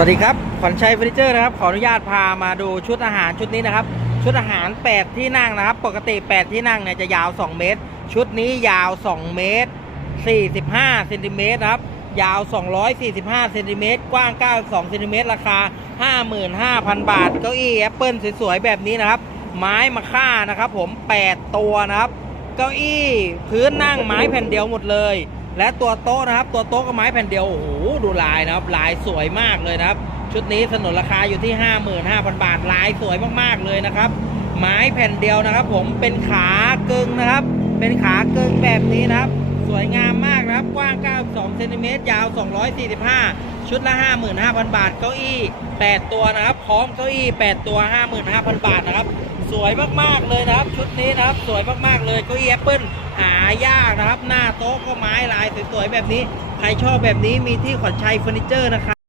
สวัสดีครับขวัญชัยเฟอร์นิเจอร์นะครับ ขออนุญาตพามาดูชุดอาหารชุดนี้นะครับ ชุดอาหาร 8 ที่นั่งนะครับ ปกติ 8 ที่นั่งเนี่ยจะยาว 2 เมตร ชุดนี้ยาว 2 เมตร 45เซนติเมตรนะครับ ยาว 245เซนติเมตร กว้าง 92เซนติเมตร ราคา 55,000 บาท เก้าอี้แอปเปิลสวยๆ แบบนี้นะครับ ไม้มะค่านะครับผม 8 ตัวนะครับ เก้าอี้พื้นนั่งไม้แผ่นเดียวหมดเลย และตัวโต๊ะนะครับ ตัวโต๊ะก็ไม้แผ่นเดียว โอ้โห ดูลายนะครับ ลายสวยมากเลยนะครับ ชุดนี้สนนราคาอยู่ที่ 55,000 บาท ลายสวยมากๆเลยนะครับ ไม้แผ่นเดียวนะครับ ผม เป็นขาเกึงนะครับ เป็นขาเกึงแบบนี้นะครับ สวยงามมากนะครับ กว้าง 92เซนติเมตรยาว 245 ชุดละ 55,000 บาท เก้าอี้ 8 ตัวนะครับ พร้อมเก้าอี้ 8 ตัว 55,000 บาทนะครับ สวยมากๆเลยนะครับ ชุดนี้นะครับ สวยมากๆเลย เก้าอี้แอปเปิลายากนะครับ หน้าโต๊ะก็ไม้ลายสวยๆแบบนี้ ใครชอบแบบนี้มีที่ขอนชัยเฟอร์นิเจอร์นะครับ